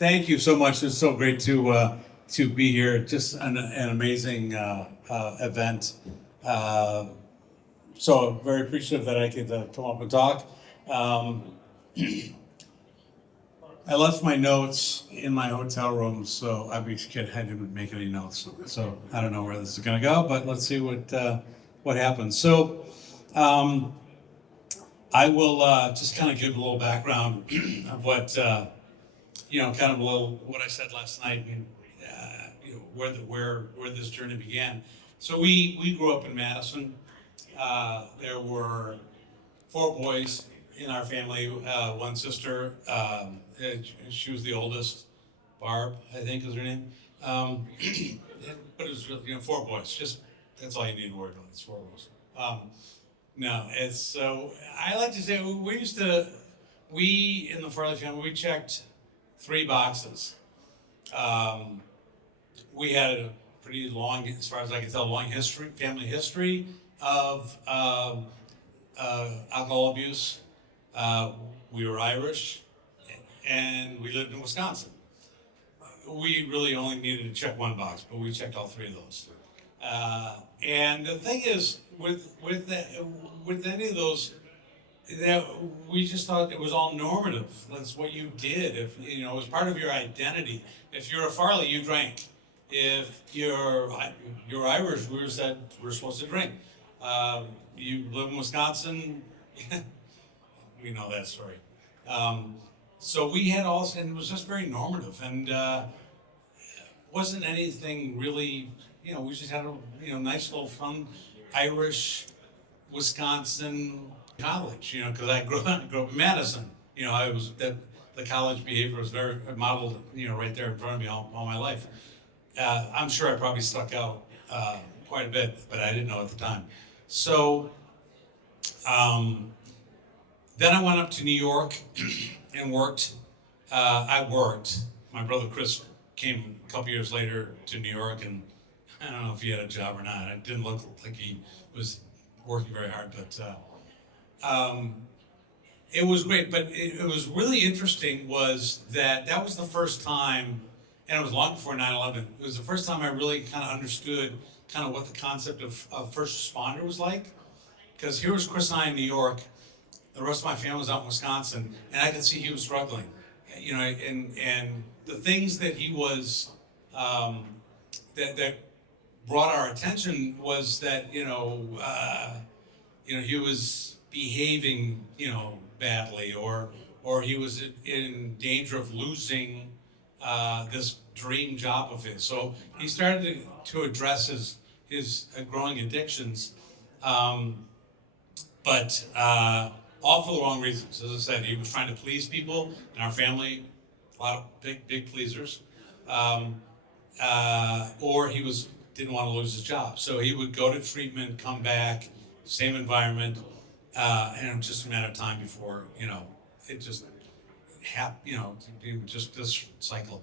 Thank you so much. It's so great to be here. Just an amazing event. Uh, so very appreciative that I could come up and talk. Um, I left my notes in my hotel room, so I didn't make any notes. So I don't know where this is going to go, but let's see what happens. So um, I will just kind of give a little background of what. Kind of a little what I said last night, and where this journey began. So we grew up in Madison. There were four boys in our family. One sister, she was the oldest. Barb, I think, is her name. But it was really, four boys. Just that's all you need to worry about. It's four boys. No, it's so. I like to say we in the Farley family, we checked three boxes. Um, we had a pretty long, as far as I can tell, family history of alcohol abuse. We were Irish, and we lived in Wisconsin. We really only needed to check one box, but we checked all three of those. And the thing is, with any of those, that we just thought it was all normative. That's what you did. If it was part of your identity. If you're a Farley, you drank. If you're Irish, we we're supposed to drink. You live in Wisconsin, we know that story. So we had all, and it was just very normative, and wasn't anything really. We just had a nice little fun Irish Wisconsin college, because I grew up in Madison. The college behavior was very modeled, right there in front of me all my life. I'm sure I probably stuck out quite a bit, but I didn't know at the time. So then I went up to New York and worked. I worked. My brother Chris came a couple years later to New York, and I don't know if he had a job or not. It didn't look like he was working very hard, but it was great. But it was really interesting was that was the first time, and it was long before 9/11. It was the first time I really kind of understood kind of what the concept of first responder was like. Because here was Chris and I in New York, the rest of my family was out in Wisconsin, and I could see he was struggling. And the things that he was that brought our attention was that he was behaving badly, or he was in danger of losing this dream job of his. So he started to address his growing addictions, but all for the wrong reasons. As I said, he was trying to please people in our family, a lot of big pleasers, or he didn't want to lose his job. So he would go to treatment, come back, same environment, and it was just a matter of time before, it just happened, just this cycle.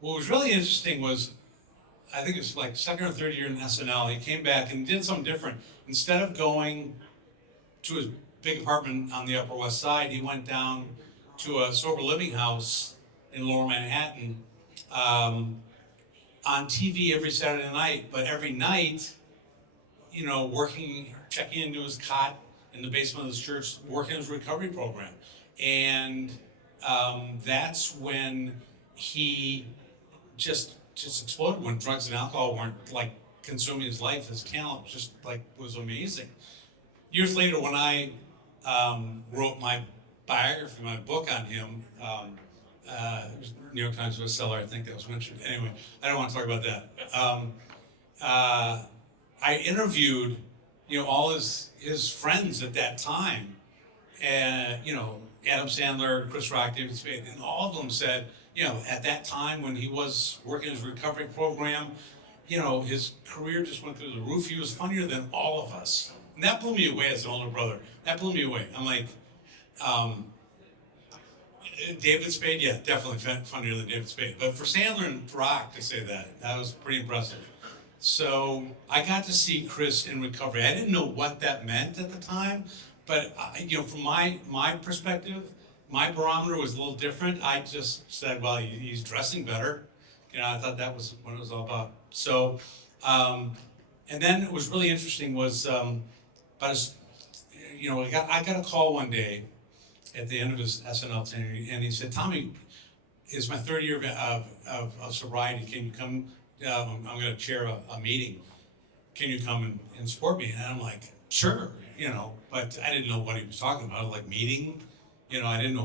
What was really interesting was, I think it was like second or third year in SNL, he came back and did something different. Instead of going to his big apartment on the Upper West Side, he went down to a sober living house in Lower Manhattan, on TV every Saturday night, but every night, checking into his cot in the basement of this church, working his recovery program. And that's when he just exploded, when drugs and alcohol weren't like consuming his life. His talent just was amazing. Years later, when I wrote my biography, my book on him, New York Times bestseller, I think that was mentioned. Anyway, I don't want to talk about that. I interviewed, all his friends at that time, and Adam Sandler, Chris Rock, David Spade, and all of them said, at that time when he was working his recovery program, his career just went through the roof. He was funnier than all of us, and that blew me away as an older brother. That blew me away. I'm like. David Spade, yeah, definitely funnier than David Spade. But for Sandler and Rock to say that was pretty impressive. So I got to see Chris in recovery. I didn't know what that meant at the time, but from my perspective, my barometer was a little different. I just said, well, he's dressing better. I thought that was what it was all about. So, and then it was really interesting was, but as, I got a call one day at the end of his SNL tenure, and he said, Tommy, it's my third year of sobriety. Can you come? I'm going to chair a meeting. Can you come and support me? And I'm like, sure, but I didn't know what he was talking about, like meeting, I didn't know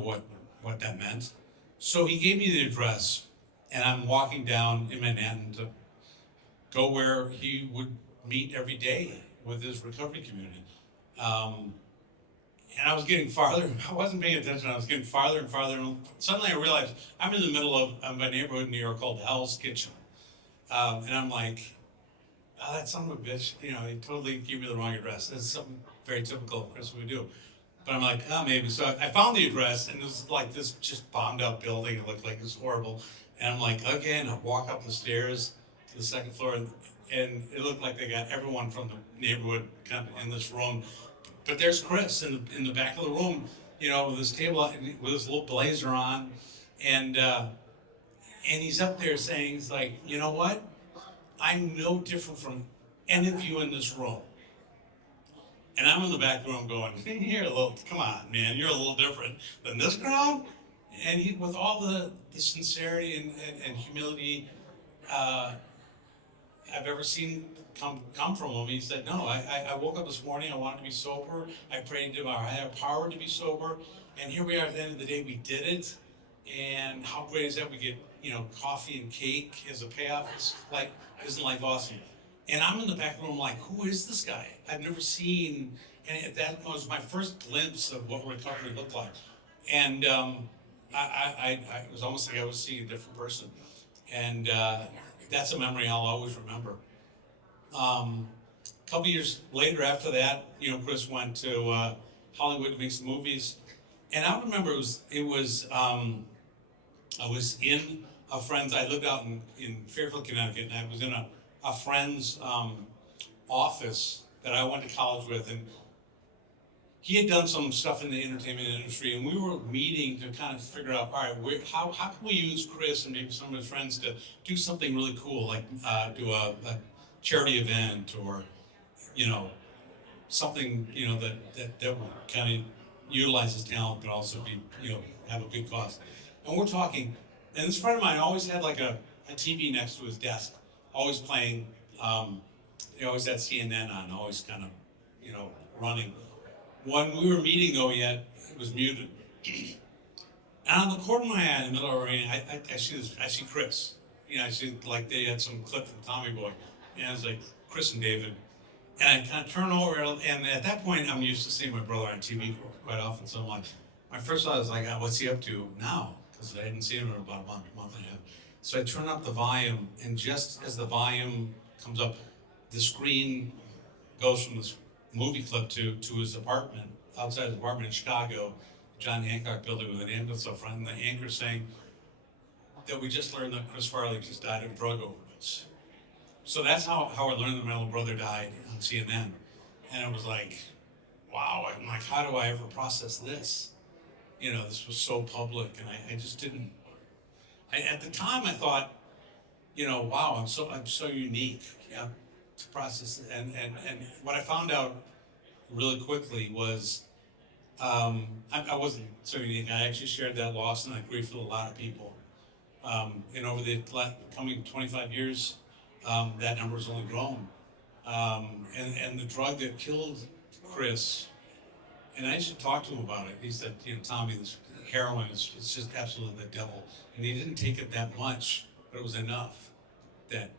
what that meant. So he gave me the address, and I'm walking down in Manhattan to go where he would meet every day with his recovery community. And I was getting farther, I wasn't paying attention, I was getting farther and farther, and suddenly I realized I'm in the middle of a neighborhood in New York called Hell's Kitchen. And I'm like, oh, that son of a bitch, he totally gave me the wrong address. That's something very typical of Chris would do. But I'm like, oh, maybe. So I found the address, and it was like this just bombed out building. It looked like it was horrible. And I'm like, okay, and I walk up the stairs to the second floor, and it looked like they got everyone from the neighborhood kind of in this room. But there's Chris in the back of the room, with his table with his little blazer on, and he's up there saying, he's like, you know what? I'm no different from any of you in this room. And I'm in the back room going, come on, man, you're a little different than this crowd. And he, with all the sincerity and humility I've ever seen come from him, he said, no, I woke up this morning, I wanted to be sober. I prayed to our higher power to be sober. And here we are at the end of the day, we did it. And how great is that? We get, coffee and cake as a payoff. It's like, isn't life awesome? And I'm in the back room like, who is this guy? I've never seen, and that was my first glimpse of what recovery looked like. And it was almost like I was seeing a different person. And that's a memory I'll always remember. A couple years later after that, Chris went to Hollywood to make some movies. And I remember I was in a friend's, I lived out in Fairfield, Connecticut, and I was in a friend's office that I went to college with, and he had done some stuff in the entertainment industry, and we were meeting to kind of figure out, all right, how can we use Chris and maybe some of his friends to do something really cool, like do a charity event or, something, that will kind of utilize his talent, but also be, have a good cause. And we're talking, and this friend of mine always had like a TV next to his desk, always playing, they always had CNN on, always kind of, running. When we were meeting though, it was muted. And on the corner of my eye, in the middle of our meeting, I see Chris. I see like they had some clip from Tommy Boy. And I was like, Chris and David. And I kind of turn over, and at that point, I'm used to seeing my brother on TV quite often. So I'm like, my first thought was like, what's he up to now? Because I hadn't seen him in about a month and a half. So I turn up the volume, and just as the volume comes up, the screen goes from this movie clip to his apartment, outside his apartment in Chicago, John Hancock building with an ambulance up front, and the anchor saying that we just learned that Chris Farley just died of a drug overdose. So that's how I learned that my little brother died on CNN. And it was like, wow, I'm like, how do I ever process this? This was so public, and I just didn't. At the time, I thought, wow, I'm so unique, to process it. And what I found out really quickly was, I wasn't so unique. I actually shared that loss and that grief with a lot of people. And over the coming 25 years, that number has only grown. And the drug that killed Chris, and I used to talk to him about it. He said, Tommy, this heroin it's just absolutely the devil. And he didn't take it that much, but it was enough that,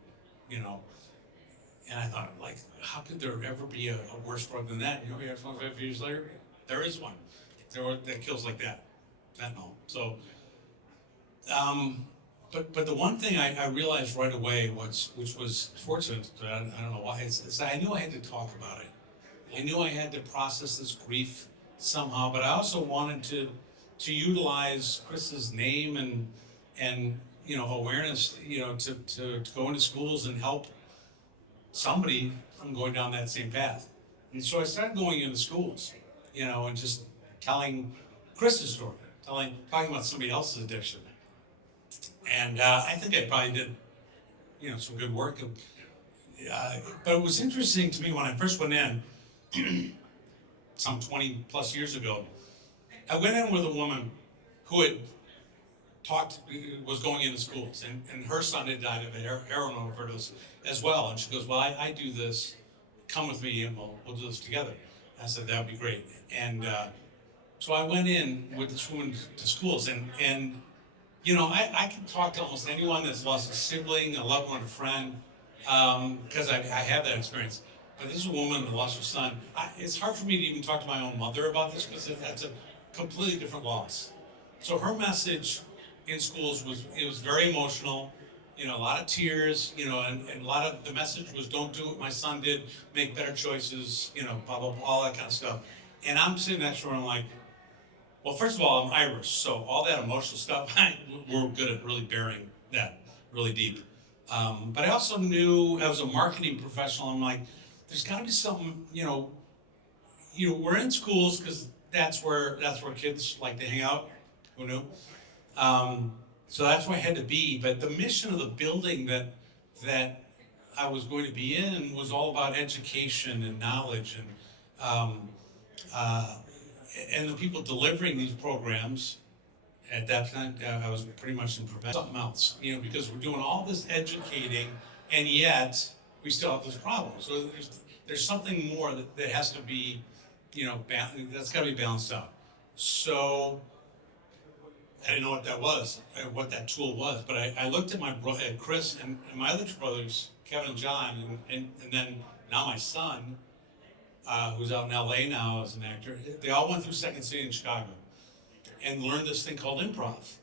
and I thought, like, how could there ever be a worse drug than that? Here 25 years later, there is one that kills like that. Fentanyl. So, but the one thing I realized right away, which was fortunate, I don't know why, is I knew I had to talk about it. I knew I had to process this grief somehow, but I also wanted to utilize Chris's name and awareness, to go into schools and help somebody from going down that same path. And so I started going into schools, and just telling Chris's story, talking about somebody else's addiction. And I think I probably did, some good work. But it was interesting to me when I first went in, some 20 plus years ago. I went in with a woman who had was going into schools, and her son had died of a heroin overdose as well. And she goes, well, I do this, come with me and we'll do this together. I said, that would be great. And so I went in with this woman to schools, and I can talk to almost anyone that's lost a sibling, a loved one, a friend, because I have that experience. But this is a woman that lost her son. It's hard for me to even talk to my own mother about this because that's a completely different loss. So her message in schools was very emotional, a lot of tears, and a lot of the message was don't do what my son did, make better choices, blah, blah, blah, all that kind of stuff. And I'm sitting next to her and I'm like, well, first of all, I'm Irish, so all that emotional stuff, we're good at really burying that really deep. But I also knew, I was a marketing professional, I'm like, there's got to be something, we're in schools because that's where kids like to hang out. Who knew? So that's where I had to be. But the mission of the building that I was going to be in was all about education and knowledge, and the people delivering these programs. At that time, I was pretty much in prevention. Something else, because we're doing all this educating, and yet we still have this problem. So there's something more that has to be, that's got to be balanced out. So I didn't know what that was, what that tool was, but I looked at at Chris and my other two brothers, Kevin and John, and then now my son, who's out in LA now as an actor. They all went through Second City in Chicago and learned this thing called improv.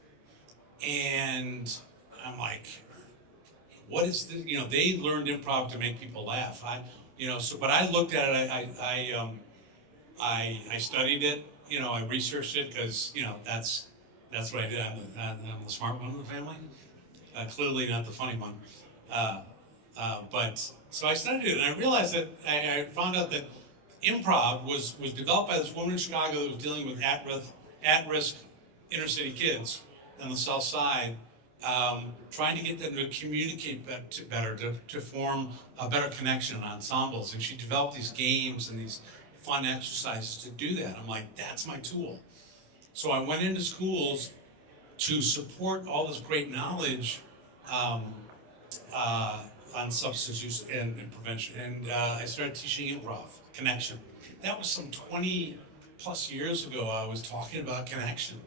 And I'm like, what is this? They learned improv to make people laugh. But I looked at it, I studied it, I researched it because, that's what I did. I'm the smart one in the family. Clearly not the funny one. But so I studied it, and I realized that I found out that improv was developed by this woman in Chicago that was dealing with at-risk inner city kids on the South Side, trying to get them to communicate better, to form a better connection in ensembles. And she developed these games and these fun exercises to do that. I'm like, that's my tool. So I went into schools to support all this great knowledge on substance use and prevention. And I started teaching improv, connection. That was some 20 plus years ago. I was talking about connection.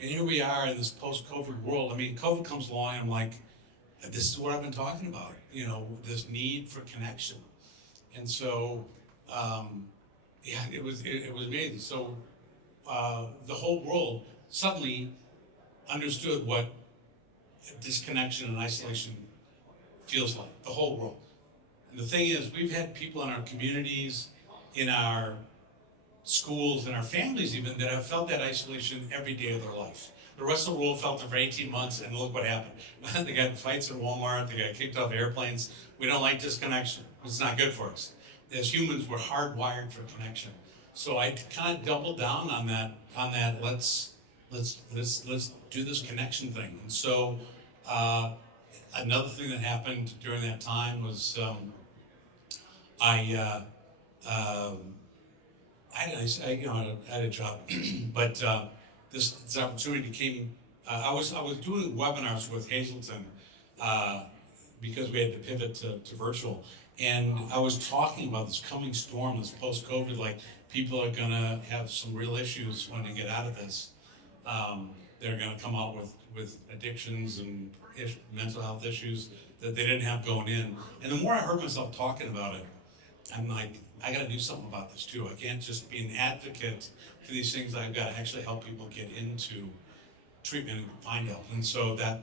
And here we are in this post-COVID world. I mean, COVID comes along and I'm like, this is what I've been talking about, this need for connection. And so, it was amazing. So the whole world suddenly understood what disconnection and isolation feels like, the whole world. And the thing is, we've had people in our communities, in our schools, in our families even, that have felt that isolation every day of their life. The rest of the world felt it for 18 months, and look what happened. They got in fights at Walmart, they got kicked off airplanes. We don't like disconnection. It's not good for us. As humans, we're hardwired for connection. So I kind of doubled down on that. Let's do this connection thing. And so another thing that happened during that time was I had a job, but this opportunity came. I was doing webinars with Hazleton because we had to pivot to virtual, and I was talking about this coming storm, this post-COVID, like people are gonna have some real issues when they get out of this. They're gonna come out with addictions and mental health issues that they didn't have going in. And the more I heard myself talking about it, I'm like, I gotta do something about this too. I can't just be an advocate for these things. I've gotta actually help people get into treatment and find help. And so that,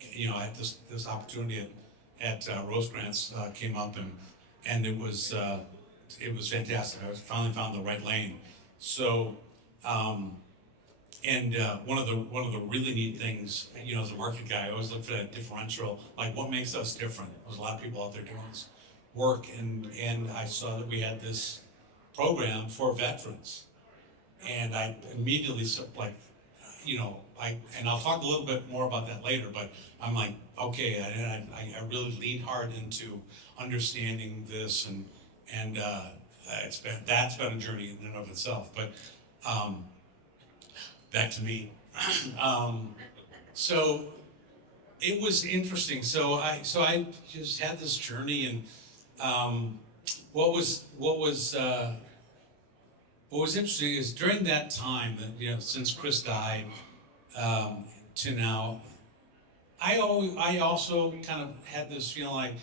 I had this opportunity at Rosecrans came up, and it was fantastic. I finally found the right lane. So, one of the really neat things, as a market guy, I always look for that differential, like what makes us different. There's a lot of people out there doing this work, and I saw that we had this program for veterans, and I immediately and I'll talk a little bit more about that later, but I'm like, okay, I really leaned hard into understanding this, and that's been a journey in and of itself. But um, back to me. um, so it was interesting. So I just had this journey, and um, what was what was what was interesting is during that time, that since Chris died to now, I also kind of had this feeling like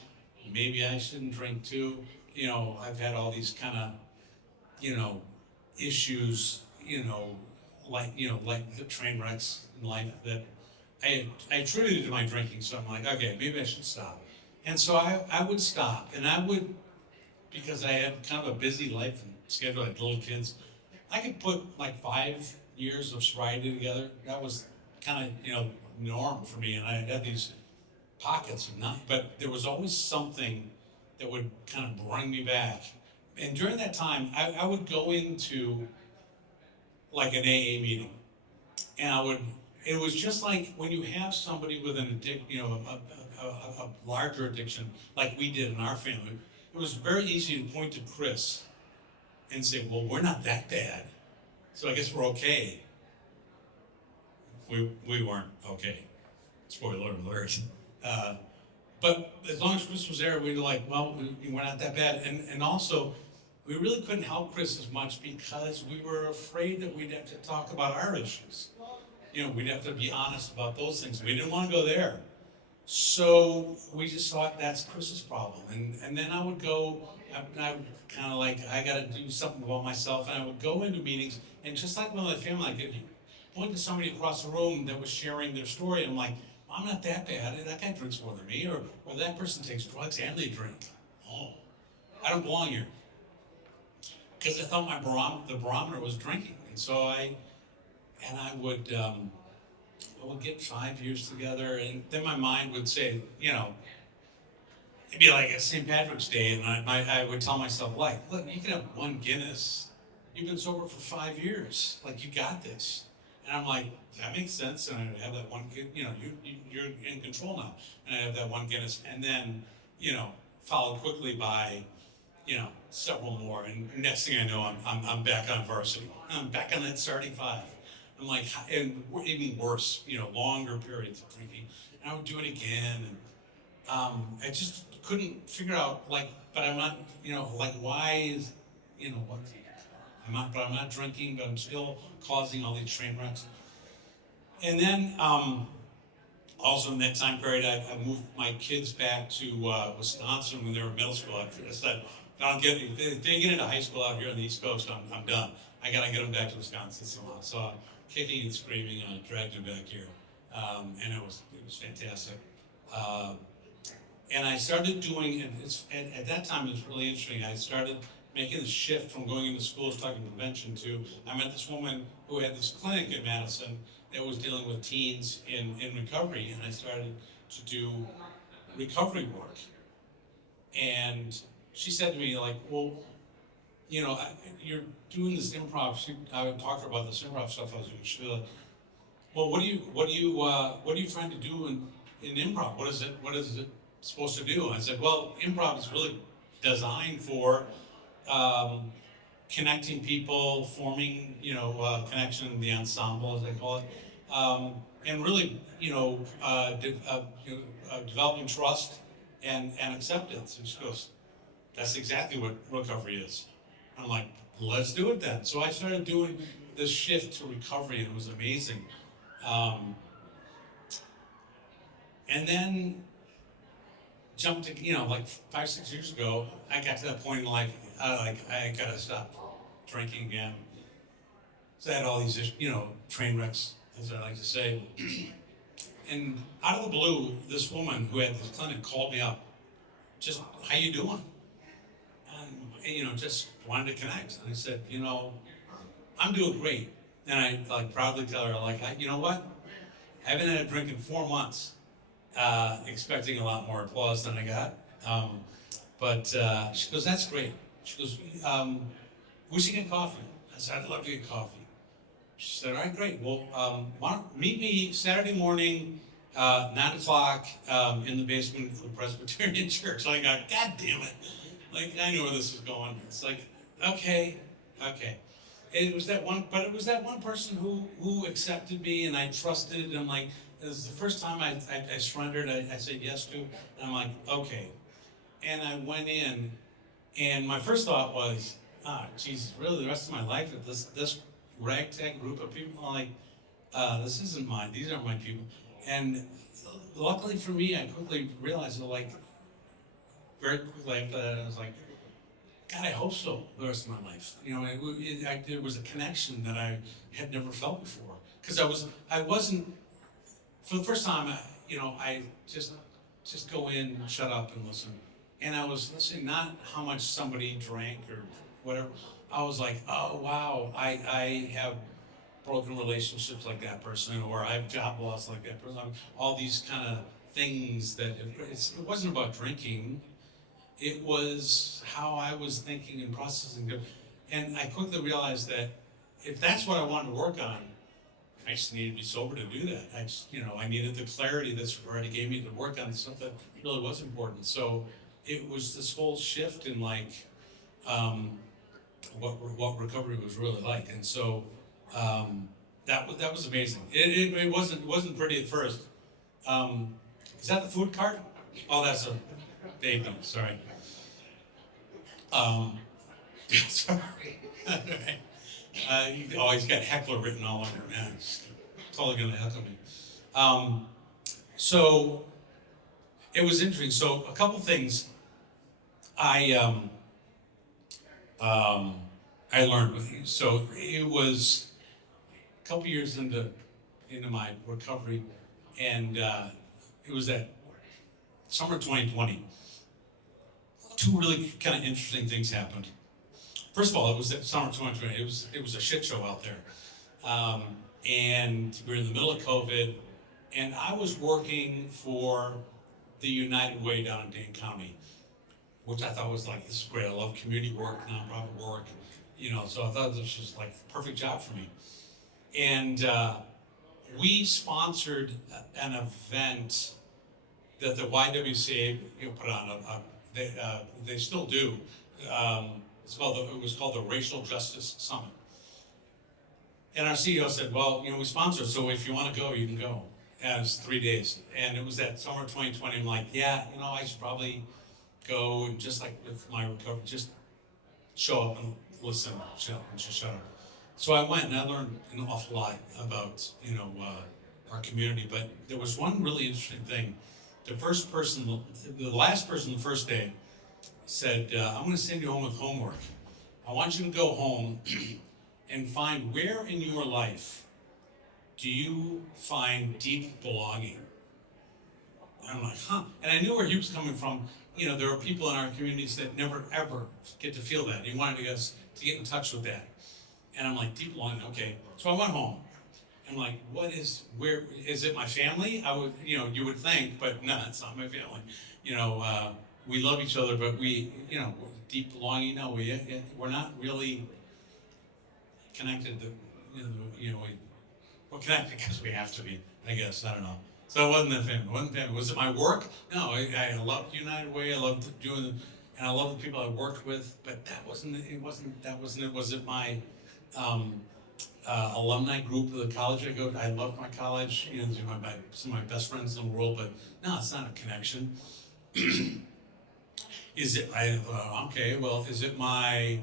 maybe I shouldn't drink too. I've had all these kind of you know issues, like the train wrecks in life that I attributed to my drinking. So I'm like, okay, maybe I should stop. And so I would stop, and I would, because I had kind of a busy life and schedule, like little kids, I could put like 5 years of sobriety together. That was kind of, norm for me. And I had these pockets of not, but there was always something that would kind of bring me back. And during that time, I would go into like an AA meeting, and it was just like when you have somebody with an a larger addiction, like we did in our family. It was very easy to point to Chris and say, well, we're not that bad, so I guess we're okay. We weren't okay. Spoiler alert. But as long as Chris was there, we were like, well, we're not that bad. And also, we really couldn't help Chris as much because we were afraid that we'd have to talk about our issues. We'd have to be honest about those things. We didn't want to go there. So we just thought that's Chris's problem. And then I would go, I would kind of like, I got to do something about myself. And I would go into meetings, and just like with my family, I could point to somebody across the room that was sharing their story. And I'm like, well, I'm not that bad. That guy drinks more than me. Or that person takes drugs and they drink. Oh, I don't belong here. Because I thought the barometer was drinking. And so I would get 5 years together, and then my mind would say, it'd be like a St. Patrick's Day, and I would tell myself, like, look, you can have one Guinness. You've been sober for 5 years. Like, you got this. And I'm like, that makes sense. And I have that one, you're in control now. And I have that one Guinness, and then, followed quickly by, several more. And next thing I know, I'm back on varsity. I'm back on that starting five. I'm like, and even worse, longer periods of drinking. And I would do it again, and I just couldn't figure out, like, but I'm not, like, why is, what? But I'm not drinking, but I'm still causing all these train wrecks. And then, also in that time period, I moved my kids back to Wisconsin when they were in middle school. I said, if they get into high school out here on the East Coast, I'm done. I gotta get them back to Wisconsin somehow. So kicking and screaming, I dragged them back here, and it was fantastic. And I started doing, and at that time it was really interesting. I started making the shift from going into schools talking prevention to, I met this woman who had this clinic in Madison that was dealing with teens in recovery, and I started to do recovery work. And she said to me, like, well, you're doing this improv. I would talk to her about this improv stuff I was doing. She'd be like, well, what are you trying to do in improv? What is it supposed to do? And I said, well, improv is really designed for connecting people, forming, connection, the ensemble, as they call it, and really, developing trust and acceptance. And she goes, that's exactly what recovery is. I'm like, let's do it then. So I started doing this shift to recovery, and it was amazing. And then jumped to, like 5, 6 years ago, I got to that point in life, I gotta stop drinking again. So I had all these, train wrecks, as I like to say. And out of the blue, this woman who had this clinic called me up, just, how you doing? And, just wanted to connect. And I said, I'm doing great. And I proudly tell her, like, you know what? I haven't had a drink in 4 months, expecting a lot more applause than I got. But she goes, that's great. She goes, we should get coffee. I said, I'd love to get coffee. She said, all right, great. Well, why don't meet me Saturday morning, 9 o'clock in the basement of the Presbyterian Church. Like, God damn it. Like, I knew where this was going. It's like, okay, okay. It was that one, but it was that one person who accepted me and I trusted. And I'm like, it was the first time I surrendered, I said yes to. And I'm like, okay. And I went in, and my first thought was, Jesus, really the rest of my life with this ragtag group of people? I'm like, this isn't mine. These aren't my people. And luckily for me, I quickly realized that, like, very quickly after that, I was like, God, I hope so the rest of my life. You know, it was a connection that I had never felt before. Because I wasn't, for the first time, I just go in, shut up, and listen. And I was listening not how much somebody drank or whatever. I was like, oh wow, I have broken relationships like that person, or I have job loss like that person. All these kind of things that it wasn't about drinking. It was how I was thinking and processing. And I quickly realized that if that's what I wanted to work on, I just needed to be sober to do that. I needed the clarity that sobriety gave me to work on stuff that really was important. So it was this whole shift in what recovery was really like. And so that was amazing. It wasn't pretty at first. Is that the food cart? Oh, that's a Dave. No, sorry. Sorry. He's got heckler written all over him. Man, it's totally gonna heckle me. So it was interesting. So a couple things I learned. So it was a couple years into my recovery, and it was that summer 2020. Two really kind of interesting things happened. First of all, it was that summer 2020. It was a shit show out there, and we were in the middle of COVID, and I was working for the United Way down in Dane County, which I thought was like, this is great. I love community work, nonprofit work, So I thought this was like the perfect job for me, and we sponsored an event that the YWCA put on. They still do. It was called the Racial Justice Summit. And our CEO said, well, we sponsor, so if you want to go, you can go. And it was 3 days. And it was that summer 2020. I'm like, yeah, I should probably go, and just like with my recovery, just show up and listen, and just shut up. So I went and I learned an awful lot about, our community. But there was one really interesting thing. The last person the first day said, I'm going to send you home with homework. I want you to go home and find where in your life do you find deep belonging. And I'm like, huh. And I knew where he was coming from. There are people in our communities that never, ever get to feel that. He wanted us to get in touch with that. And I'm like, deep belonging, okay. So I went home. I'm like, where is it my family? I would, you would think, but no, it's not my family. We love each other, but deep belonging, no, we're not really connected to, we're connected because we have to be, I guess, I don't know. So it wasn't that family. Was it my work? No, I loved United Way, I loved doing it, and I love the people I worked with, but that wasn't it. Was it my, alumni group of the college I go to? I loved my college, some of my best friends in the world, but no, it's not a connection. Is it, okay, well, is it my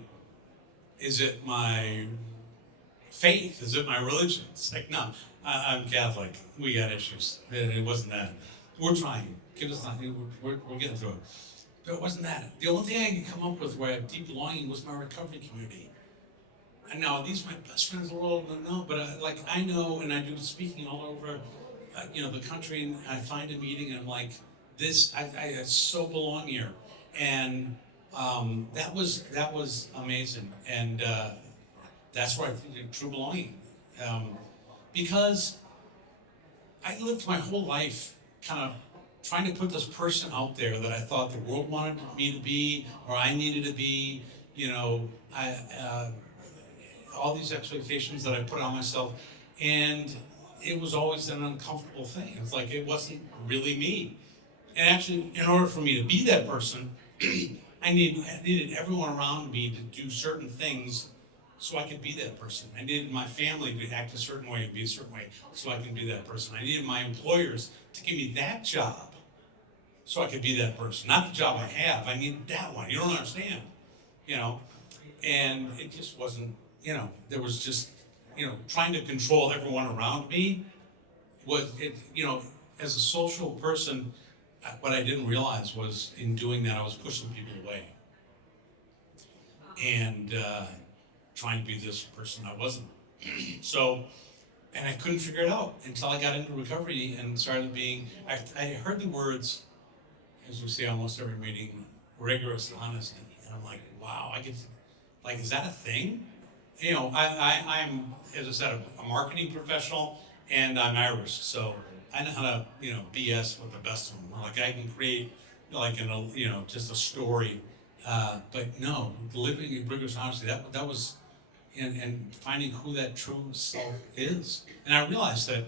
faith? Is it my religion? It's like, no, I'm Catholic. We got issues. It wasn't that. We're trying. Give us nothing. We're getting through it. But it wasn't that. The only thing I could come up with where I had deep belonging was my recovery community. And now, are these my best friends in the world? No, but I know, and I do speaking all over, the country, and I find a meeting, and I'm like, I so belong here. And that was amazing, and that's where I think true belonging, because I lived my whole life kind of trying to put this person out there that I thought the world wanted me to be, or I needed to be. all these expectations that I put on myself, and it was always an uncomfortable thing. It's like it wasn't really me. And actually, in order for me to be that person, I needed everyone around me to do certain things so I could be that person. I needed my family to act a certain way and be a certain way so I could be that person. I needed my employers to give me that job so I could be that person. Not the job I have, I needed that one. You don't understand, you know? And it just wasn't, there was just, trying to control everyone around me as a social person, what I didn't realize was in doing that, I was pushing people away. And trying to be this person I wasn't. And I couldn't figure it out until I got into recovery and started I heard the words, as we say almost every meeting, rigorous honesty. And I'm like, wow, is that a thing? I'm, as I said, a marketing professional, and I'm Irish, so I know how to, BS with the best of them. Like I can create, just a story. But no, living in rigorous honesty, that was, and finding who that true self is. And I realized that,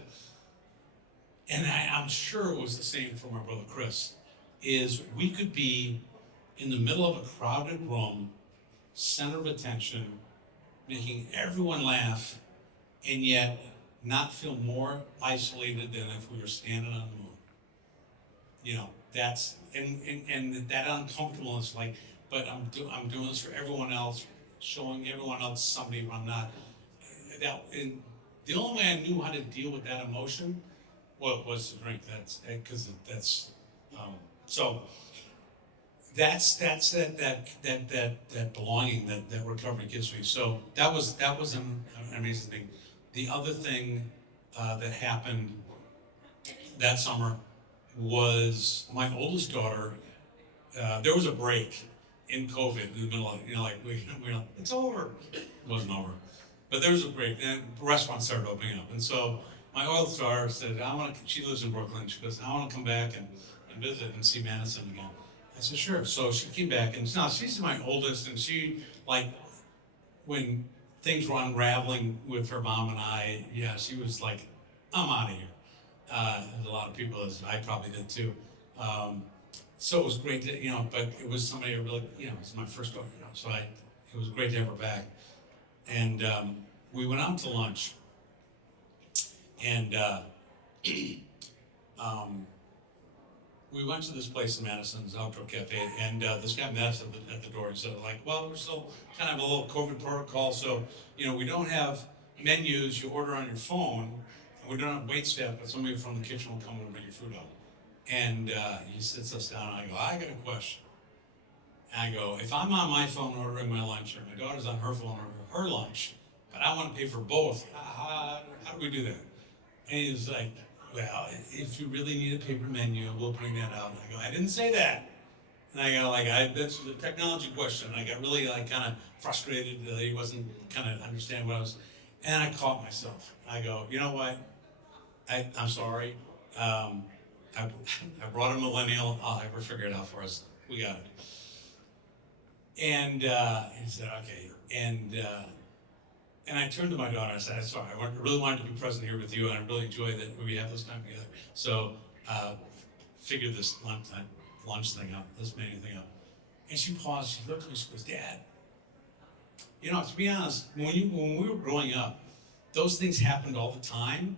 and I'm sure it was the same for my brother Chris, is we could be in the middle of a crowded room, center of attention, making everyone laugh, and yet not feel more isolated than if we were standing on the moon. That's, and that uncomfortableness, but I'm doing this for everyone else, showing everyone else somebody I'm not. And the only way I knew how to deal with that emotion was to drink. That's that belonging that recovery gives me. So that was an amazing thing. The other thing that happened that summer was my oldest daughter. There was a break in COVID in the middle of it's over. It wasn't over, but there was a break, and the restaurants started opening up, and so my oldest daughter said, she lives in Brooklyn. She goes, I want to come back and visit and see Madison again. I said, sure. So she came back, and now she's my oldest, and she, when things were unraveling with her mom and I, she was like, I'm out of here. There's a lot of people, as I probably did too. So it was great to, but it was somebody who really, it was my first daughter, so it was great to have her back. And we went out to lunch, and we went to this place in Madison, this outdoor cafe, and this guy met us at the door and said, well, we're still kind of a little COVID protocol, so, we don't have menus, you order on your phone, and we don't have wait staff, but somebody from the kitchen will come and bring your food out. And he sits us down, and I go, I got a question. And I go, if I'm on my phone ordering my lunch, or my daughter's on her phone ordering her lunch, but I want to pay for both, how do we do that? And he's like, well, if you really need a paper menu, we'll bring that out. And I go, I didn't say that. And I go, that's a technology question. And I got really kind of frustrated that he wasn't kind of understanding what I was, and I caught myself. I go, you know what? I'm sorry. I brought a millennial. I'll ever figure it out for us. We got it. And he said, okay. And I turned to my daughter and I said, sorry, I really wanted to be present here with you, and I really enjoy that we have this time together. So figure this lunch thing out, this menu thing out. And she paused, she looked at me, she goes, Dad, to be honest, when we were growing up, those things happened all the time.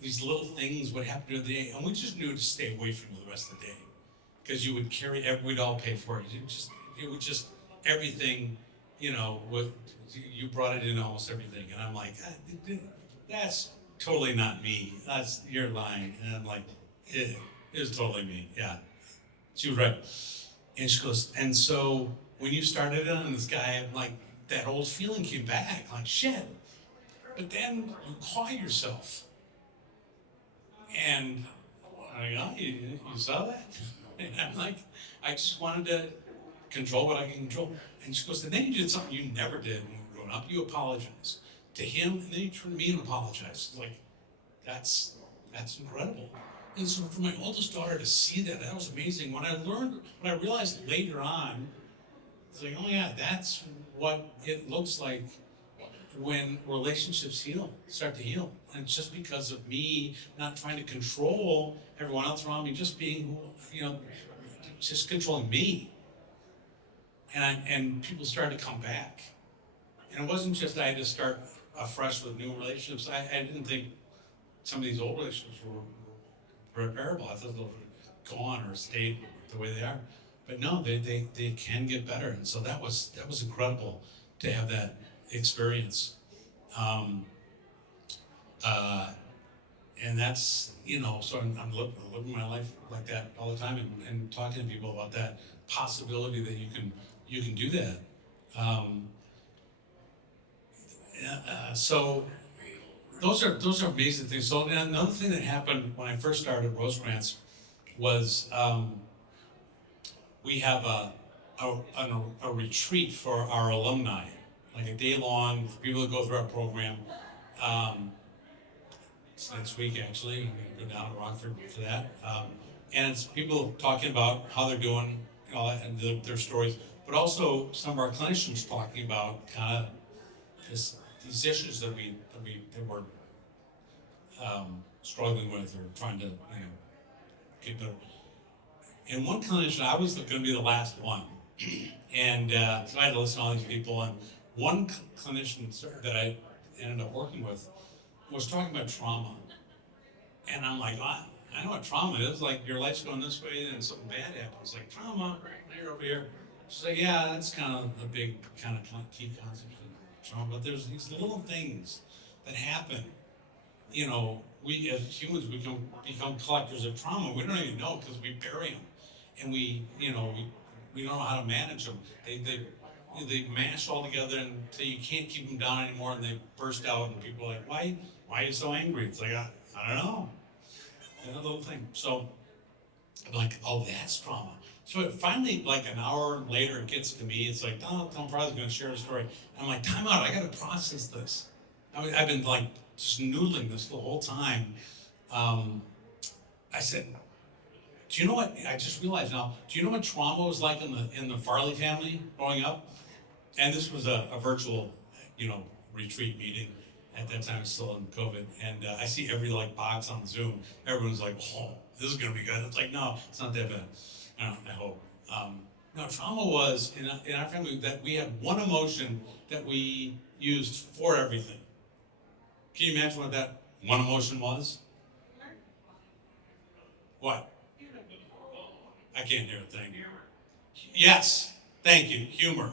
These little things would happen during the day, and we just knew to stay away from you the rest of the day. Because you would we'd all pay for it. It would just, everything, you brought it in almost everything. And I'm like, that's totally not me. You're lying. And I'm like, it is totally me. Yeah, she was right. And she goes, and so when you started on this guy, that old feeling came back, shit. But then you caught yourself. And I go, you saw that? And I'm like, I just wanted to control what I can control. And she goes, and then you did something you never did when we were growing up. You apologized to him, and then you turned to me and apologized. That's incredible. And so for my oldest daughter to see that was amazing. When I realized later on, it's like, oh yeah, that's what it looks like when relationships start to heal. And it's just because of me not trying to control everyone else around me, just being, just controlling me. And people started to come back. And it wasn't just I had to start afresh with new relationships. I didn't think some of these old relationships were repairable. I thought those would go on or stay the way they are. But no, they can get better. And so that was incredible to have that experience. And that's, so I'm living my life like that all the time and talking to people about that possibility that you can do that. So those are amazing things. So another thing that happened when I first started Rosecrans was we have a retreat for our alumni, like a day long for people that go through our program. It's next week actually. I'm going to go down to Rockford for that. And it's people talking about how they're doing, and their stories, but also some of our clinicians talking about kind of these issues that we're struggling with or trying to get better. And one clinician, I was going to be the last one, and so I had to listen to all these people. And one clinician that I ended up working with was talking about trauma, and I'm like, oh, I know what trauma is. Like your life's going this way, and something bad happens. Like trauma, you're over here. She's like, yeah, that's kind of the big kind of key concept of trauma. But there's these little things that happen. We as humans become collectors of trauma. We don't even know because we bury them, and we don't know how to manage them. They mash all together until you can't keep them down anymore, and they burst out. And people are like, why are you so angry? It's like I don't know. That little thing. So I'm like, oh, that's trauma. So it finally, like an hour later, it gets to me. It's like, oh, Tom Farley's going to share a story. I'm like, time out. I got to process this. I've been like just noodling this the whole time. I said, do you know what? I just realized now. Do you know what trauma was like in the Farley family growing up? And this was a virtual, retreat meeting. At that time, it was still in COVID, and I see every box on Zoom. Everyone's like, "Oh, this is gonna be good." It's like, no, it's not that bad. I hope. No, trauma was in our family that we had one emotion that we used for everything. Can you imagine what that one emotion was? What? I can't hear a thing. Yes, thank you. Humor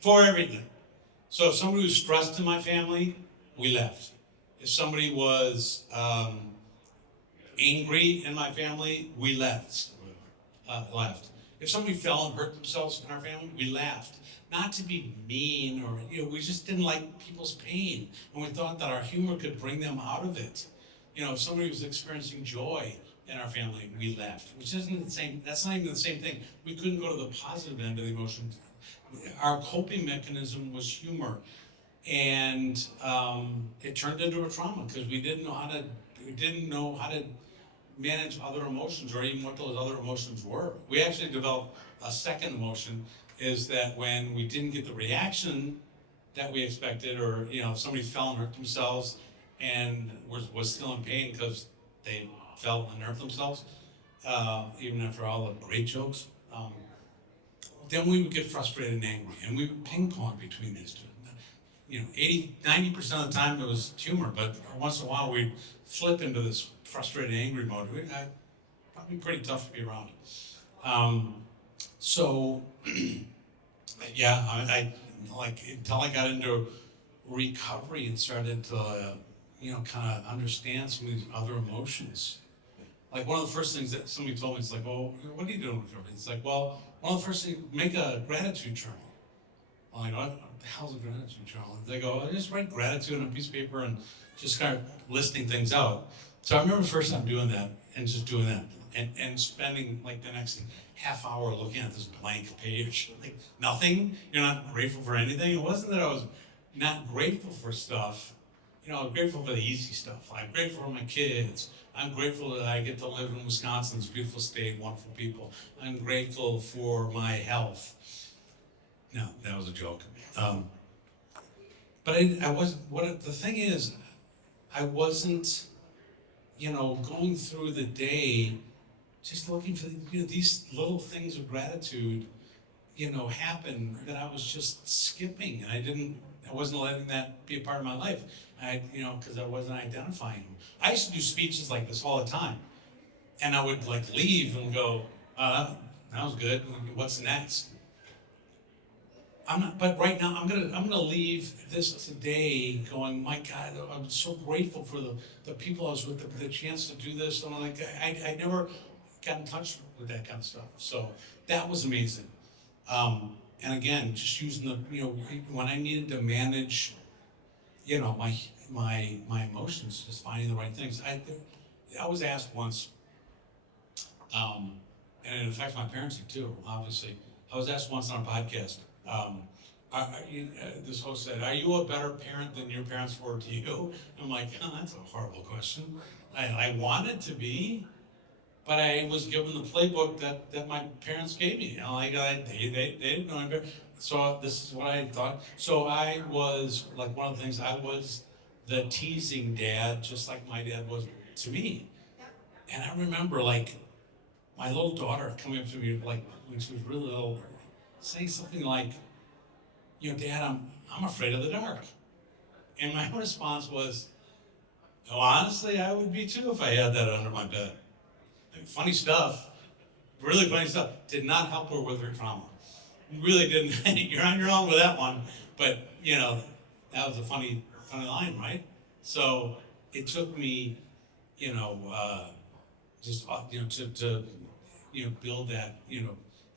for everything. So if somebody was stressed in my family, we left. If somebody was angry in my family, we left. If somebody fell and hurt themselves in our family, we laughed. Not to be mean or, we just didn't like people's pain. And we thought that our humor could bring them out of it. If somebody was experiencing joy in our family, we laughed. Which isn't the same, that's not even the same thing. We couldn't go to the positive end of the emotions. Our coping mechanism was humor. And it turned into a trauma because we didn't know how to manage other emotions or even what those other emotions were. We actually developed a second emotion, is that when we didn't get the reaction that we expected, or if somebody fell and hurt themselves and was still in pain because they fell and hurt themselves, even after all the great jokes, then we would get frustrated and angry, and we would ping pong between these two. 90% of the time it was humor, but once in a while we'd flip into this frustrated, angry mode. Probably pretty tough to be around. I until I got into recovery and started to, kind of understand some of these other emotions. Like one of the first things that somebody told me, it's like, well, what are you doing with recovery? It's like, well, one of the first things, make a gratitude journal. I'm like, what the hell's a gratitude journal? They go, I just write gratitude on a piece of paper and just kind of listing things out. So I remember the first time doing that and just doing that and spending the next half hour looking at this blank page. Nothing, you're not grateful for anything. It wasn't that I was not grateful for stuff. I'm grateful for the easy stuff. I'm grateful for my kids. I'm grateful that I get to live in Wisconsin, this beautiful state, wonderful people. I'm grateful for my health. No, that was a joke. But I wasn't, the thing is, I wasn't, going through the day just looking for, these little things of gratitude, happen that I was just skipping. And I wasn't letting that be a part of my life. Because I wasn't identifying them. I used to do speeches like this all the time. And I would like leave and go, that was good. What's next? I'm not, but right now I'm gonna leave this today going, my God, I'm so grateful for the people I was with, the chance to do this. And I'm like, I never got in touch with that kind of stuff. So that was amazing. And again, just using when I needed to manage, my emotions, just finding the right things. I was asked once, and it affects my parenting too, obviously. I was asked once on a podcast, this host said, "Are you a better parent than your parents were to you?" I'm like, oh, that's a horrible question. I wanted to be, but I was given the playbook that my parents gave me. They didn't know any better. So this is what I thought. So I was, like, one of the things, I was the teasing dad, just like my dad was to me. And I remember, like, my little daughter coming up to me, like, when she was really little, saying something like, Dad, I'm afraid of the dark. And my response was, oh, honestly, I would be too if I had that under my bed. Funny stuff, really funny stuff. Did not help her with her trauma. Really didn't. You're on your own with that one. But, that was a funny line, right? So it took me, just, to build that,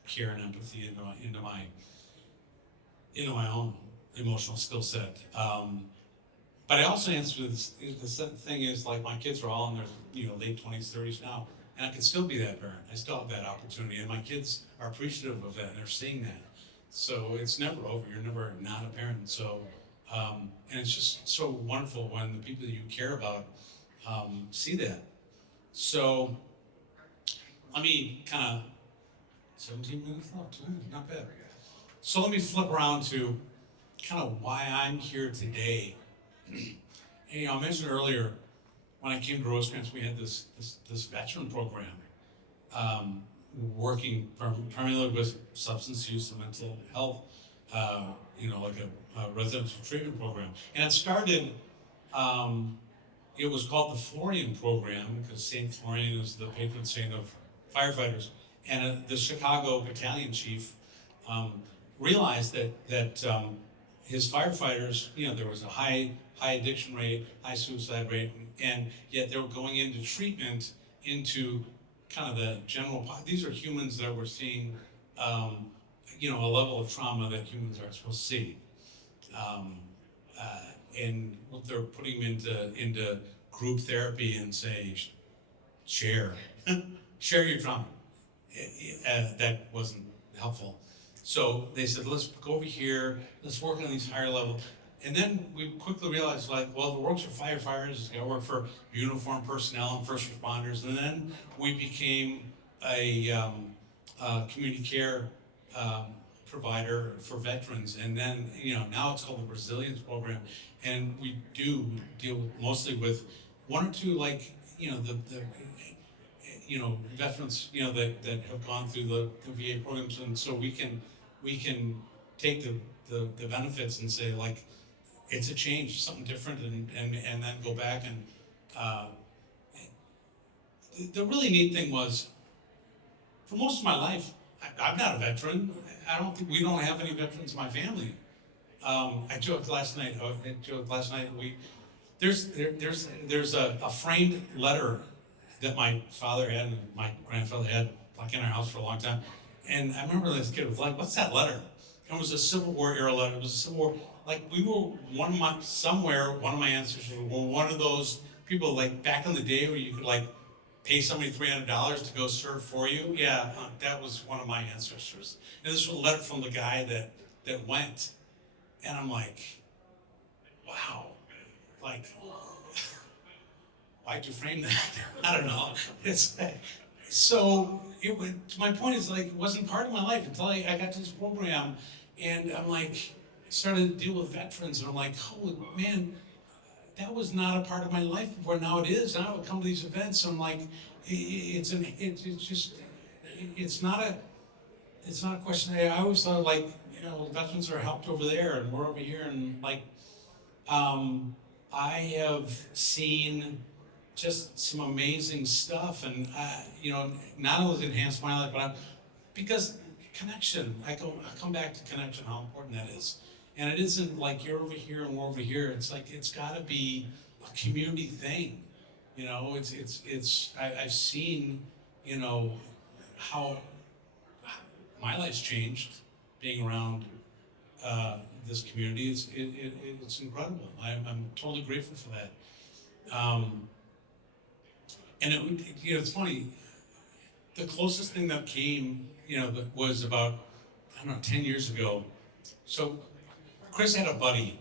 care and empathy into my own emotional skill set. But I also answered the thing is, like, my kids are all in their late 20s, 30s now, and I can still be that parent. I still have that opportunity, and my kids are appreciative of that, and they're seeing that. So it's never over. You're never not a parent. So, and it's just so wonderful when the people that you care about see that. So let me kind of, 17 minutes left, not bad. So let me flip around to kind of why I'm here today. And, I mentioned earlier, when I came to Rosecrans, we had this veteran program, working primarily with substance use and mental health, like a residential treatment program. And it started, it was called the Florian program, because St. Florian is the patron saint of firefighters. And the Chicago battalion chief realized that his firefighters, there was a high addiction rate, high suicide rate, and yet they were going into treatment into kind of the general. These are humans that were seeing, a level of trauma that humans aren't supposed to see, and they're putting them into group therapy and say, share your trauma. That wasn't helpful. So they said, let's go over here, let's work on these higher levels. And then we quickly realized, like, well, if it works for firefighters, it's got to work for uniformed personnel and first responders. And then we became a community care provider for veterans. And then, now it's called the Resilience Program. And we do deal mostly with one or two, like, the veterans, that have gone through the VA programs. And so we can take the benefits and say, like, it's a change, something different, and then go back and the really neat thing was, for most of my life, I'm not a veteran. We don't have any veterans in my family. I joked last night. There's a framed letter that my father had and my grandfather had, like, in our house for a long time. And I remember this kid was like, "What's that letter?" And it was a Civil War era letter. It was a Civil War. Like, we were one of my ancestors were one of those people, like, back in the day where you could, like, pay somebody $300 to go serve for you. Yeah, that was one of my ancestors. And this was a letter from the guy that went. And I'm like, wow, like, why'd you frame that? I don't know. So my point is, like, it wasn't part of my life until I got to this program. And I'm like, started to deal with veterans, and I'm like, holy man, that was not a part of my life before. Now it is. Now I would come to these events, and I'm like, it's just, it's not a, it's not a question. I always thought like, veterans are helped over there, and we're over here, and like, I have seen just some amazing stuff, and not only enhanced my life, but because connection. I come back to connection, how important that is. And it isn't like you're over here and we're over here. It's like it's got to be a community thing. I've seen, how my life's changed being around this community. It's incredible. I'm totally grateful for that. And it's funny. The closest thing that came, that was about, I don't know, 10 years ago. So Chris had a buddy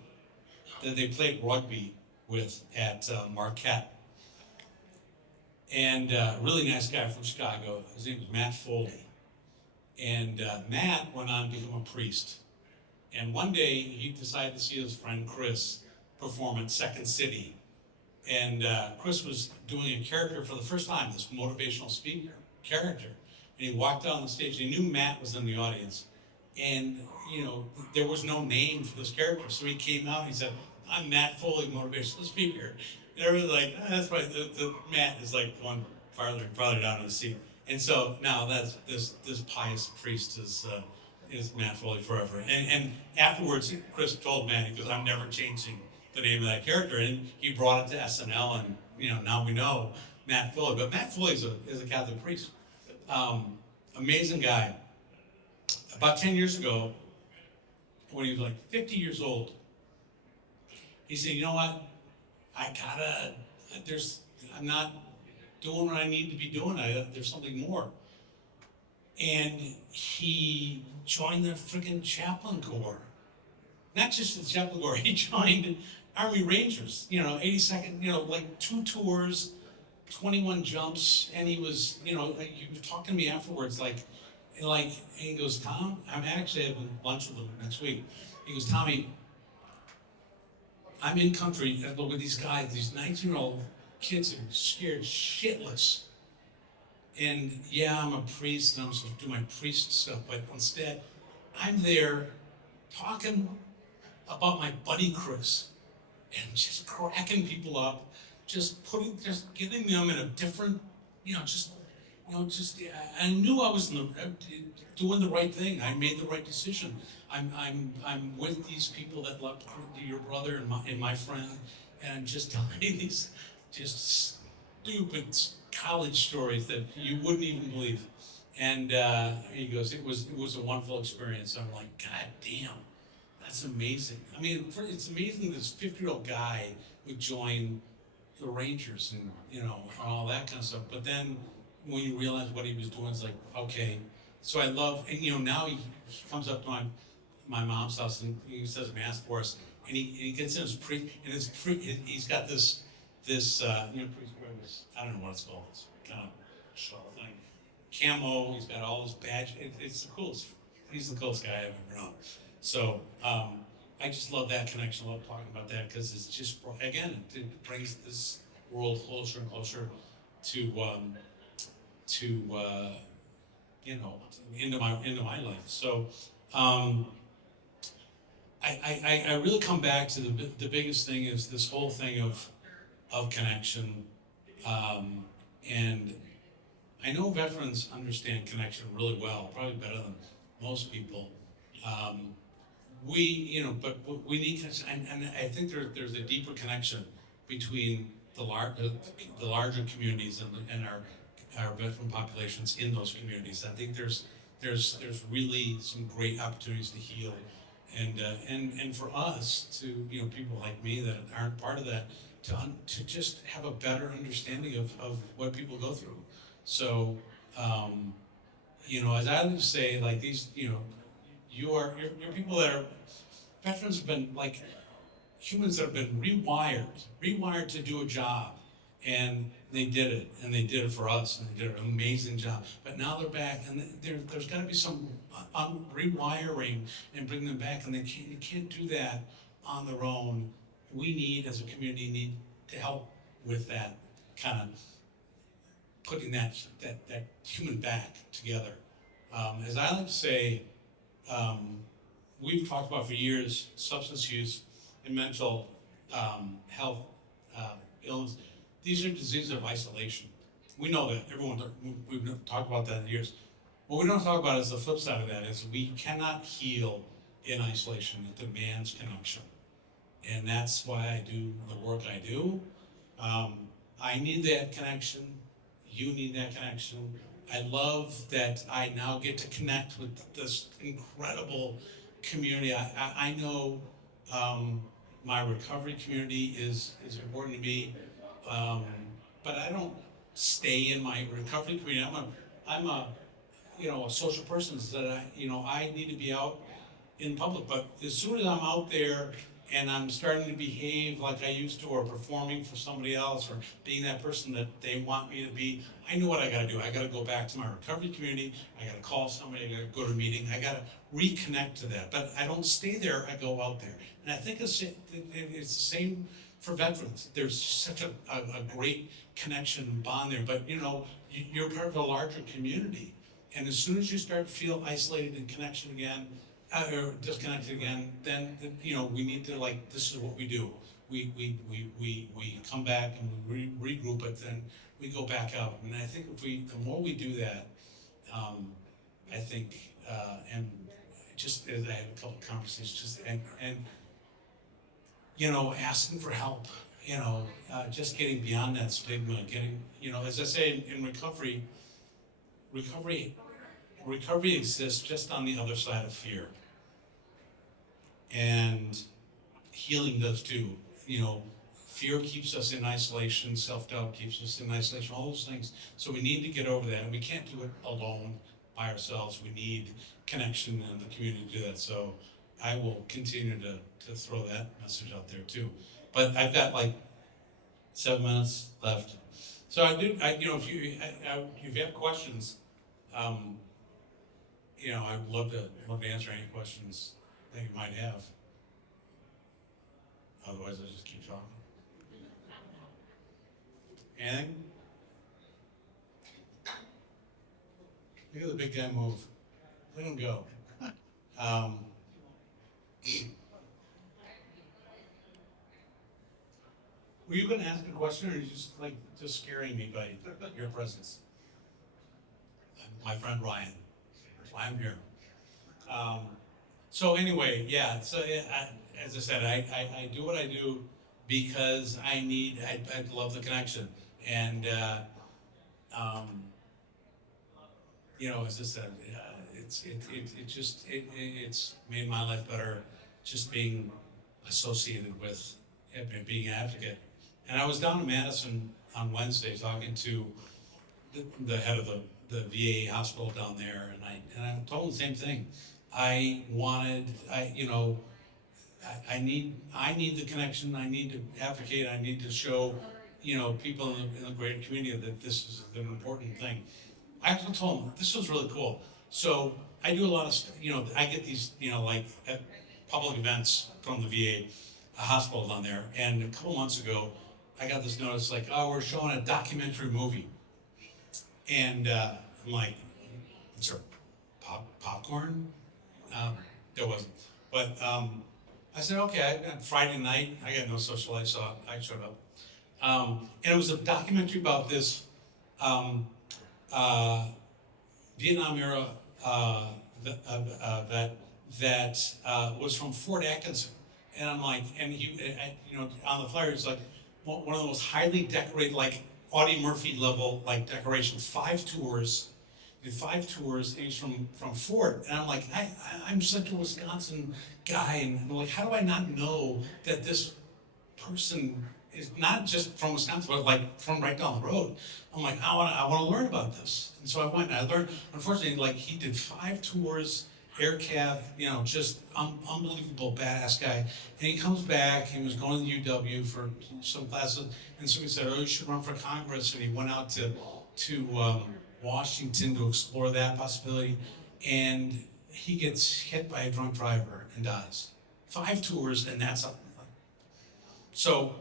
that they played rugby with at Marquette. And really nice guy from Chicago. His name was Matt Foley. And Matt went on to become a priest. And one day he decided to see his friend Chris perform at Second City. And Chris was doing a character for the first time, this motivational speaker character. And he walked out on the stage. He knew Matt was in the audience. And, there was no name for this character. So he came out and he said, I'm Matt Foley, motivational speaker. And everyone's like, that's why the Matt is like going farther and farther down in the seat. And so now that's this pious priest is Matt Foley forever. And afterwards, Chris told Matt, he goes, I'm never changing the name of that character. And he brought it to SNL, and now we know Matt Foley. But Matt Foley is a Catholic priest. Amazing guy. About 10 years ago, when he was like 50 years old, he said, you know what? I'm not doing what I need to be doing. There's something more. And he joined the freaking chaplain corps. Not just the chaplain corps, he joined Army Rangers, 82nd, like 2 tours, 21 jumps, and he was, he was talking to me afterwards, and he goes, Tom, I'm actually having lunch with him next week. He goes, Tommy, I'm in country with these guys, these 19-year-old kids are scared shitless. And yeah, I'm a priest and I'm supposed to do my priest stuff, but instead, I'm there talking about my buddy Chris and just cracking people up, just getting them in a different, I knew I was doing the right thing. I made the right decision. I'm with these people that loved your brother and my friend, and I'm just telling these just stupid college stories that you wouldn't even believe. And he goes, it was a wonderful experience. I'm like, God damn, that's amazing. I mean, it's amazing this 50-year-old guy would join the Rangers and all that kind of stuff. But then when you realize what he was doing, it's like, okay. So I love, and now he comes up to my mom's house and he says mass for us, and he gets in his he's got this priest wears, I don't know what it's called, it's kind of shawl thing, camo. He's got all his badge. It's the coolest. He's the coolest guy I've ever known. So I just love that connection. I love talking about that because it's just, again, it brings this world closer and closer to into my life. So I really come back to the biggest thing is this whole thing of connection, and I know veterans understand connection really well, probably better than most people. But we need, and I think there's a deeper connection between the larger communities and our veteran populations in those communities. I think there's really some great opportunities to heal, and for us to people like me that aren't part of that to just have a better understanding of what people go through. So as I would say, like these you're people that are veterans have been like humans that have been rewired to do a job, and They did it, and they did it for us, and they did an amazing job. But now they're back, and there's got to be some rewiring and bring them back, and you can't do that on their own. We need, as a community, need to help with that kind of putting that human back together. As I like to say, we've talked about for years substance use and mental health illness. These are diseases of isolation. We know that. We've talked about that in years. What we don't talk about is the flip side of that, is we cannot heal in isolation. It demands connection. And that's why I do the work I do. I need that connection. You need that connection. I love that I now get to connect with this incredible community. I know my recovery community is important to me, but I don't stay in my recovery community. I'm a social person, so that I need to be out in public. But as soon as I'm out there and I'm starting to behave like I used to, or performing for somebody else, or being that person that they want me to be, I know what I got to do. I got to go back to my recovery community. I got to call somebody. I got to go to a meeting. I got to reconnect to that. But I don't stay there. I go out there. And I think it's the same for veterans. There's such a great connection and bond there. But you're part of a larger community. And as soon as you start to feel isolated in connection again, or disconnected again, then we need to, this is what we do. We come back and we regroup, but then we go back out. And I think the more we do that, I think, and just as I had a couple of conversations, and asking for help, just getting beyond that stigma, as I say in recovery exists just on the other side of fear. And healing does too. Fear keeps us in isolation, self-doubt keeps us in isolation, all those things. So we need to get over that, and we can't do it alone by ourselves. We need connection in the community to do that. So I will continue to throw that message out there too. But I've got 7 minutes left. So if you have questions, I'd love to answer any questions that you might have. Otherwise, I'll just keep talking. Anything? Look at the big guy move. Let him go. Were you going to ask a question, or are you just scaring me by your presence? My friend Ryan. I'm here. So anyway, yeah. So as I said, I do what I do because I love the connection, and as I said, it's made my life better just being associated with it, being an advocate. And I was down in Madison on Wednesday talking to the head of the VA hospital down there, and I told him the same thing. I need the connection. I need to advocate. I need to show, people in the greater community that this is an important thing. I actually told him this was really cool. So I do a lot of, I get these, at public events from the VA hospital down there. And a couple months ago, I got this notice we're showing a documentary movie. And I'm like, is there popcorn? There wasn't. But I said, okay, Friday night, I got no social life, so I showed up. And it was a documentary about this Vietnam era vet that was from Fort Atkinson. And I'm like, and on the flyer, it's one of the most highly decorated, Audie Murphy level decorations. 5 tours. Did 5 tours, and he's from Fort, and I'm like, I'm such a Wisconsin guy, and I'm like, how do I not know that this person is not just from Wisconsin, but from right down the road? I'm like, I want to learn about this, and so I went and I learned. Unfortunately, he did 5 tours, aircraft, just unbelievable badass guy. And he comes back, he was going to UW for some classes, and somebody said, oh, you should run for Congress. And he went out to Washington to explore that possibility. And he gets hit by a drunk driver and dies. 5 tours, and that's something. So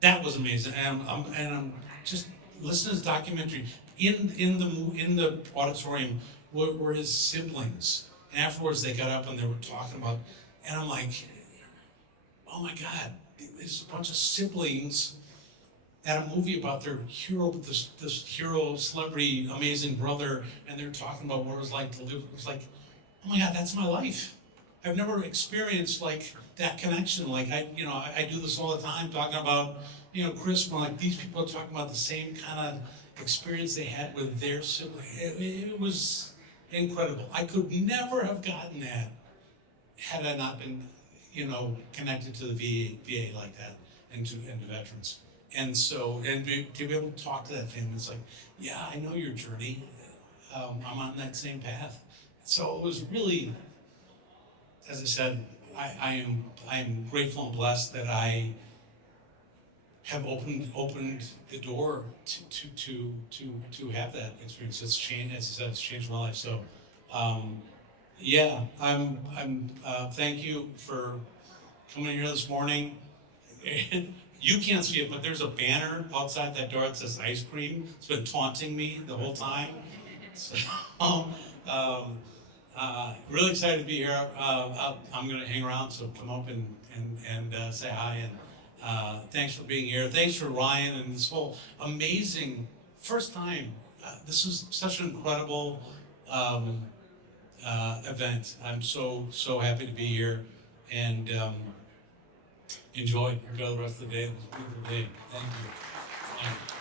that was amazing. And I'm just listening to this documentary. In the auditorium were his siblings. And afterwards they got up and they were talking about, and I'm like, oh my God, there's a bunch of siblings at a movie about their hero, this hero, celebrity, amazing brother, and they're talking about what it was like to live. It was like, oh my God, that's my life. I've never experienced like that connection. Like I do this all the time, talking about, Chris, when like these people are talking about the same kind of experience they had with their sibling. It was incredible. I could never have gotten that had I not been, connected to the VA like that, and to veterans. And so, to be able to talk to that family, it's like, yeah, I know your journey. I'm on that same path. So it was really, as I said, I'm grateful and blessed that I have opened the door to have that experience. It's changed, as I said, it's changed my life. So, yeah, thank you for coming here this morning. You can't see it, but there's a banner outside that door that says ice cream. It's been taunting me the whole time. So, really excited to be here. I'm going to hang around, so come up and say hi. And thanks for being here. Thanks for Ryan and this whole amazing first time. This is such an incredible event. I'm so happy to be here, and enjoy the rest of the day. This beautiful day. Thank you.